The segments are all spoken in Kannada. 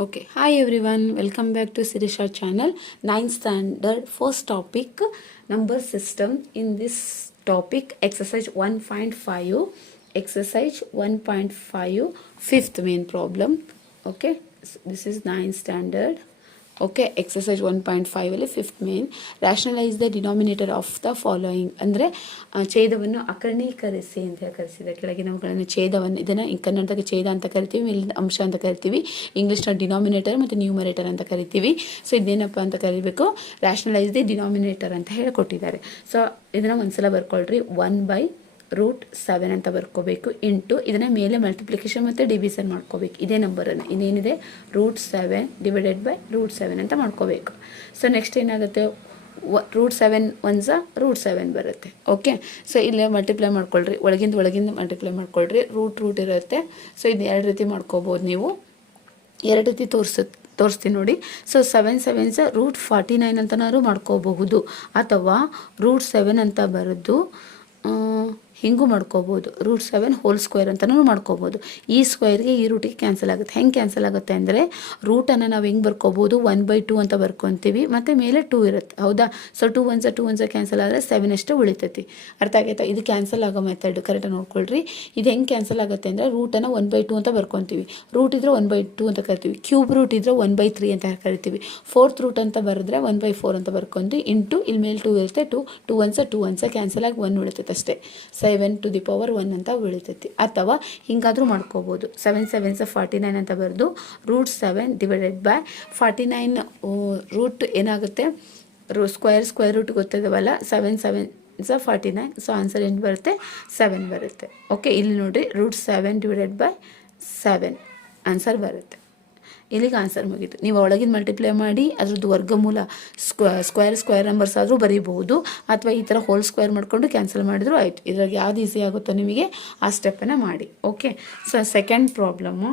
Okay, hi everyone, welcome back to Sirisha channel. 9th standard, first topic, number system. In this topic, exercise 1.5, exercise 1.5, fifth main problem. Okay, so this is 9th standard. Okay exercise one point ಫೈವಲ್ಲಿ fifth main rationalise the denominator of the following ಅಂದರೆ ಛೇದವನ್ನು ಅಕರ್ಣೀಕರಿಸಿ ಅಂತ ಹೇಳಿ ಕರೆಸಿದೆ. ಕೆಳಗಿನವುಗಳನ್ನು ಛೇದವನ್ನು, ಇದನ್ನು ಕನ್ನಡದಾಗ ಛೇದ ಅಂತ ಕರಿತೀವಿ ಮೇಲಿನ ಅಂಶ ಅಂತ ಕರಿತೀವಿ. ಇಂಗ್ಲೀಷ್ನ ಡಿನಾಮಿನೇಟರ್ ಮತ್ತು ನ್ಯೂಮರೇಟರ್ ಅಂತ ಕರಿತೀವಿ. ಸೊ ಇದೇನಪ್ಪ ಅಂತ ಕರಿಬೇಕು? ರ್ಯಾಷನಲೈಸ್ ದಿ ಡಿನಾಮಿನೇಟರ್ ಅಂತ ಹೇಳಿ ಕೊಟ್ಟಿದ್ದಾರೆ ಸೊ ಇದನ್ನು ಒಂದ್ಸಲ ಬರ್ಕೊಳ್ರಿ. ಒನ್ ಬೈ ರೂಟ್ ಸೆವೆನ್ ಅಂತ ಬರ್ಕೋಬೇಕು. ಇಂಟು ಇದನ್ನ ಮೇಲೆ ಮಲ್ಟಿಪ್ಲಿಕೇಶನ್ ಮತ್ತು ಡಿವಿಷನ್ ಮಾಡ್ಕೋಬೇಕು. ಇದೇ ನಂಬರನ್ನು ಇನ್ನೇನಿದೆ? Root seven divided by root seven ಅಂತ ಮಾಡ್ಕೋಬೇಕು. ಸೊ ನೆಕ್ಸ್ಟ್ ಏನಾಗುತ್ತೆ? Root seven ones root seven ಬರುತ್ತೆ. ಓಕೆ ಸೊ ಇಲ್ಲೇ ಮಲ್ಟಿಪ್ಲೈ ಮಾಡ್ಕೊಳ್ರಿ. ಒಳಗಿಂದ ಒಳಗಿಂದ ಮಲ್ಟಿಪ್ಲೈ ಮಾಡ್ಕೊಳ್ರಿ. ರೂಟ್ ರೂಟ್ ಇರುತ್ತೆ. ಸೊ ಇದು ಎರಡು ರೀತಿ ಮಾಡ್ಕೋಬೋದು ನೀವು. ಎರಡು ರೀತಿ ತೋರಿಸ ತೋರಿಸ್ತೀನಿ ನೋಡಿ. So seven sevens root forty nine ಅಂತನಾದ್ರು ಮಾಡ್ಕೋಬಹುದು. ಅಥವಾ ರೂಟ್ ಸೆವೆನ್ ಅಂತ ಬರೆದು ಹಿಂಗೂ ಮಾಡ್ಕೋಬೋದು. ರೂಟ್ ಸೆವೆನ್ ಹೋಲ್ ಸ್ಕ್ವೇರ್ ಅಂತಲೂ ಮಾಡ್ಕೋಬೋದು. ಈ ಸ್ಕ್ವೇರ್ಗೆ ಈ ರೂಟಿಗೆ ಕ್ಯಾನ್ಸಲ್ ಆಗುತ್ತೆ. ಹೆಂಗೆ ಕ್ಯಾನ್ಸಲ್ ಆಗುತ್ತೆ ಅಂದರೆ ರೂಟನ್ನು ನಾವು ಹೆಂಗೆ ಬರ್ಕೋಬೋದು? ಒನ್ ಬೈ ಟೂ ಅಂತ ಬರ್ಕೊತೀವಿ. ಮತ್ತು ಮೇಲೆ ಟೂ ಇರುತ್ತೆ. ಹೌದಾ? So two ones two ones cancel ಆದರೆ ಸೆವೆನ್ ಅಷ್ಟೇ ಉಳಿತೈತಿ. ಅರ್ಥ ಆಗೈತಾ? ಇದು ಕ್ಯಾನ್ಸಲ್ ಆಗೋ ಮೆಥಡ್ ಕರೆಕ್ಟಾಗಿ ನೋಡ್ಕೊಳ್ರಿ. ಇದು ಹೆಂಗೆ ಕ್ಯಾನ್ಸಲ್ ಆಗುತ್ತೆ ಅಂದರೆ ರೂಟನ್ನು ಒನ್ ಬೈ ಟೂ ಅಂತ ಬರ್ಕೊತೀವಿ. ರೂಟ್ ಇದ್ರೆ ಒನ್ ಬೈ ಟೂ ಅಂತ ಕರಿತೀವಿ. ಕ್ಯೂಬ್ ರೂಟ್ ಇದ್ರೆ ಒನ್ ಬೈ ತ್ರೀ ಅಂತ ಕರಿತೀವಿ. ಫೋರ್ತ್ ರೂಟ್ ಅಂತ ಬರೆದ್ರೆ ಒನ್ ಬೈ ಫೋರ್ ಅಂತ ಬರ್ಕೊಂಡು ಇಂಟು ಇಲ್ಲಿ ಮೇಲೆ ಟೂ ಇರುತ್ತೆ. Two two ones two ones cancel ಆಗಿ ಒನ್ ಉಳಿತೈತೆ ಅಷ್ಟೇ. Seven to the power one ಅಂತ ಬೀಳ್ತೈತಿ. ಅಥವಾ ಹಿಂಗಾದರೂ ಮಾಡ್ಕೋಬೋದು. ಸೆವೆನ್ ಸೆವೆನ್ಸ್ ಫಾರ್ಟಿ ನೈನ್ ಅಂತ ಬರೆದು root seven divided by forty nine root ಏನಾಗುತ್ತೆ? ರೂ ಸ್ಕ್ವೇರ್ ಸ್ಕ್ವೇರ್ ರೂಟ್ ಗೊತ್ತಿದ್ದಾವಲ್ಲ ಸೆವೆನ್ ಸೆವೆನ್ ಸ ಫಾರ್ಟಿ ನೈನ್ ಸೊ ಆನ್ಸರ್ ಏನು ಬರುತ್ತೆ? ಸೆವೆನ್ ಬರುತ್ತೆ. ಓಕೆ ಇಲ್ಲಿ ನೋಡಿರಿ root seven divided by seven answer ಬರುತ್ತೆ. ಇಲ್ಲಿಗೆ ಆನ್ಸರ್ ಮುಗೀತು? ನೀವು ಒಳಗಿನ ಮಲ್ಟಿಪ್ಲೈ ಮಾಡಿ, ಅದ್ರದ್ದು ವರ್ಗಮೂಲ ಸ್ಕ್ವ ಸ್ಕ್ವೇರ್ ಸ್ಕ್ವೇರ್ ನಂಬರ್ಸ್ ಆದರೂ ಬರೀಬಹುದು. ಅಥವಾ ಈ ಥರ ಹೋಲ್ ಸ್ಕ್ವೇರ್ ಮಾಡಿಕೊಂಡು ಕ್ಯಾನ್ಸಲ್ ಮಾಡಿದ್ರು ಆಯಿತು. ಇದ್ರಾಗ ಯಾವ್ದು ಈಸಿ ಆಗುತ್ತೋ ನಿಮಗೆ ಆ ಸ್ಟೆಪ್ಪನ್ನು ಮಾಡಿ. Okay so second problem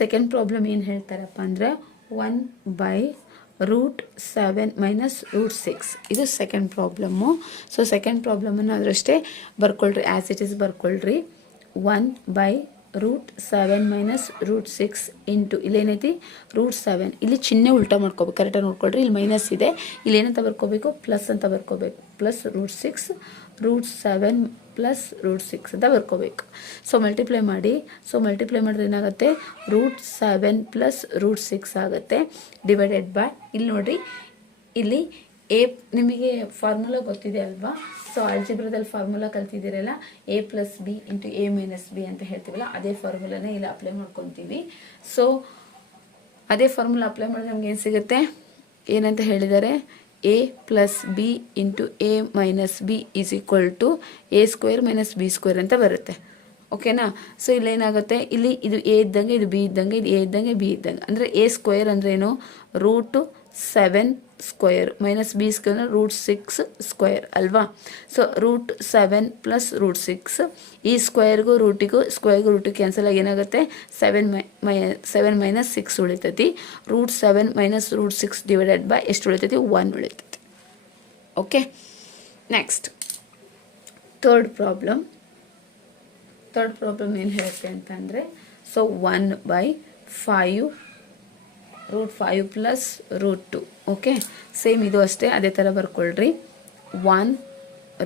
second problem ಏನು ಹೇಳ್ತಾರಪ್ಪ ಅಂದರೆ one by root seven minus root six ಇದು ಸೆಕೆಂಡ್ ಪ್ರಾಬ್ಲಮ್ಮು ಸೊ ಸೆಕೆಂಡ್ ಪ್ರಾಬ್ಲಮನ್ನು ಅದರಷ್ಟೇ ಬರ್ಕೊಳ್ರಿ. As it is ಬರ್ಕೊಳ್ರಿ. One by root seven minus root six into ಇಲ್ಲೇನೈತಿ? Root seven ಇಲ್ಲಿ ಚಿಹ್ನೆ ಉಲ್ಟಾ ಮಾಡ್ಕೋಬೇಕು. ಕರೆಕ್ಟಾಗಿ ನೋಡ್ಕೊಳ್ರಿ. ಇಲ್ಲಿ ಮೈನಸ್ ಇದೆ. ಇಲ್ಲಿ ಏನಂತ ಬರ್ಕೋಬೇಕು? ಪ್ಲಸ್ ಅಂತ ಬರ್ಕೋಬೇಕು. Plus root six root seven plus root six ಅಂತ ಬರ್ಕೋಬೇಕು. ಸೊ ಮಲ್ಟಿಪ್ಲೈ ಮಾಡಿ. ಸೊ ಮಲ್ಟಿಪ್ಲೈ ಮಾಡಿದ್ರೆ ಏನಾಗುತ್ತೆ? Root seven plus root six ಆಗುತ್ತೆ. ಡಿವೈಡೆಡ್ ಬೈ ಇಲ್ಲಿ ನೋಡಿರಿ. ಇಲ್ಲಿ ಎ ನಿಮಗೆ ಫಾರ್ಮುಲಾ ಗೊತ್ತಿದೆ ಅಲ್ವಾ? ಸೊ ಅಲ್ಜಿಬ್ರದಲ್ಲಿ formula ಕಲ್ತಿದ್ದೀರಲ್ಲ A plus B into A minus B ಅಂತ ಹೇಳ್ತೀವಲ್ಲ, ಅದೇ ಫಾರ್ಮುಲಾನೇ ಇಲ್ಲಿ ಅಪ್ಲೈ ಮಾಡ್ಕೊತೀವಿ. ಸೊ ಅದೇ ಫಾರ್ಮುಲಾ ಅಪ್ಲೈ ಮಾಡಿದ್ರೆ ನಮ್ಗೆ ಏನು ಸಿಗುತ್ತೆ? ಏನಂತ ಹೇಳಿದ್ದಾರೆ A plus B into A minus B is equal to A square minus B square ಅಂತ ಬರುತ್ತೆ. ಓಕೆನಾ ಸೊ ಇಲ್ಲೇನಾಗುತ್ತೆ ಇಲ್ಲಿ ಇದು ಎ ಇದ್ದಂಗೆ, ಇದು ಬಿ ಇದ್ದಂಗೆ, ಇದು ಎ ಇದ್ದಂಗೆ ಬಿ ಇದ್ದಂಗೆ. ಅಂದರೆ ಎ ಸ್ಕ್ವೇರ್ ಅಂದ್ರೇನು? Root seven square minus B square root six square ಅಲ್ವಾ so root seven plus root six ಈ ಸ್ಕ್ವಯರ್ಗೂ ರೂಟಿಗೂ ಸ್ಕ್ವಯರ್ಗೂ ರೂಟಿಗೆ ಕ್ಯಾನ್ಸಲ್ ಆಗಿ ಏನಾಗುತ್ತೆ? Seven my my seven minus six ಉಳಿತೈತಿ. Root seven minus root six divided by ಎಷ್ಟು ಉಳಿತೈತಿ? One ಉಳಿತೈತಿ. Okay next third problem third problem ಏನು ಹೇಳುತ್ತೆ ಅಂತಂದರೆ so one by five root five plus root two okay same ಇದು ಅಷ್ಟೇ, ಅದೇ ಥರ ಬರ್ಕೊಳ್ರಿ. One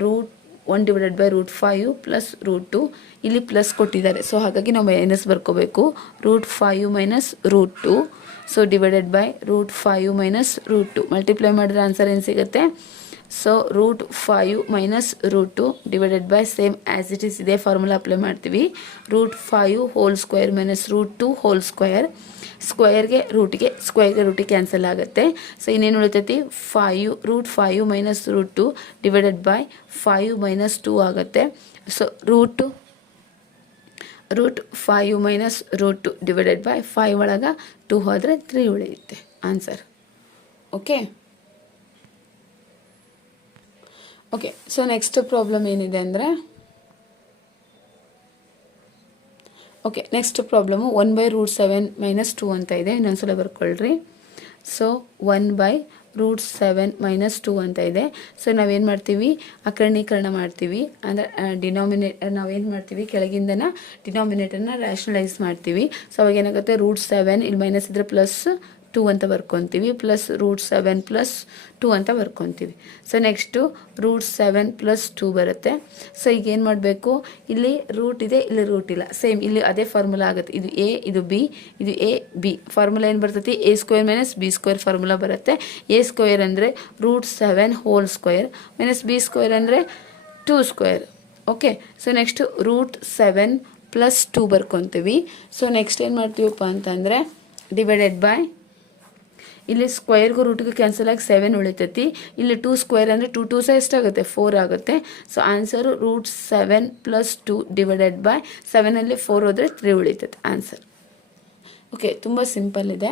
root one divided by root five plus root two ಇಲ್ಲಿ ಪ್ಲಸ್ ಕೊಟ್ಟಿದ್ದಾರೆ ಸೊ ಹಾಗಾಗಿ ನಾವು minus ಬರ್ಕೋಬೇಕು. Root five minus root two so divided by root five minus root two multiply ಮಾಡಿದ್ರೆ ಆನ್ಸರ್ ಏನು ಸಿಗುತ್ತೆ? So root five minus root two divided by same as it is ಇದೇ ಫಾರ್ಮುಲಾ ಅಪ್ಲೈ ಮಾಡ್ತೀವಿ. Root five whole square minus root two whole square ಸ್ಕ್ವೇರ್ಗೆ ರೂಟ್ಗೆ ಸ್ಕ್ವೇರ್ಗೆ ರೂಟಿಗೆ ಕ್ಯಾನ್ಸಲ್ ಆಗುತ್ತೆ. ಸೊ ಇನ್ನೇನು ಉಳಿತೈತಿ? Five root five minus root two divided by five minus two ಆಗುತ್ತೆ. So root root five minus root two divided by five ಒಳಗೆ ಟು ಹೋದರೆ ತ್ರೀ ಉಳಿಯುತ್ತೆ. Answer okay okay so next problem ಏನಿದೆ ಅಂದರೆ okay next problem one by root seven minus two ಅಂತ ಇದೆ. ಇನ್ನೊಂದ್ಸಲ ಬರ್ಕೊಳ್ರಿ. So one by root seven minus two ಅಂತ ಇದೆ. ಸೊ ನಾವೇನು ಮಾಡ್ತೀವಿ? ಅಕರಣೀಕರಣ ಮಾಡ್ತೀವಿ. ಅಂದರೆ ಡಿನಾಮಿನೇಟ್ ನಾವೇನು ಮಾಡ್ತೀವಿ? ಕೆಳಗಿಂದನ ಡಿನಾಮಿನೇಟರ್ನ ರ್ಯಾಷನಲೈಸ್ ಮಾಡ್ತೀವಿ. ಸೊ ಅವಾಗ ಏನಾಗುತ್ತೆ? ರೂಟ್ ಸೆವೆನ್ ಇಲ್ಲಿ ಮೈನಸ್ ಇದ್ದರೆ ಪ್ಲಸ್ ಟೂ ಅಂತ ಬರ್ಕೊತೀವಿ plus root seven plus two ಅಂತ ಬರ್ಕೊತೀವಿ. So next root seven plus two ಬರುತ್ತೆ. ಸೊ ಈಗ ಏನು ಮಾಡಬೇಕು? ಇಲ್ಲಿ ರೂಟ್ ಇದೆ, ಇಲ್ಲಿ ರೂಟ್ ಇಲ್ಲ. ಸೇಮ್ ಇಲ್ಲಿ ಅದೇ ಫಾರ್ಮುಲಾ ಆಗುತ್ತೆ. ಇದು ಎ ಇದು ಬಿ ಇದು ಎ ಬಿ ಫಾರ್ಮುಲಾ ಏನು ಬರ್ತೈತಿ? A square minus B square formula ಬರುತ್ತೆ. ಎ ಸ್ಕ್ವೇರ್ ಅಂದರೆ root seven whole square minus B square ಅಂದರೆ two square okay so next root seven plus two ಬರ್ಕೊತೀವಿ. So next ಏನು ಮಾಡ್ತೀವಪ್ಪ ಅಂತಂದರೆ ಡಿವೈಡೆಡ್ ಬೈ ಇಲ್ಲಿ ಸ್ಕ್ವೇರ್ಗೂ ರೂಟ್ಗೂ ಕ್ಯಾನ್ಸಲ್ ಆಗಿ ಸೆವೆನ್ ಉಳಿತೈತಿ. ಇಲ್ಲಿ ಟೂ ಸ್ಕ್ವೇರ್ ಅಂದರೆ ಟೂ ಟೂ ಸಹ ಎಷ್ಟಾಗುತ್ತೆ? ಫೋರ್ ಆಗುತ್ತೆ. So answer root seven plus two divided by ಸೆವೆನಲ್ಲಿ four ಹೋದರೆ ತ್ರೀ ಉಳಿತೈತೆ. ಆನ್ಸರ್ ಓಕೆ ತುಂಬ ಸಿಂಪಲ್ ಇದೆ.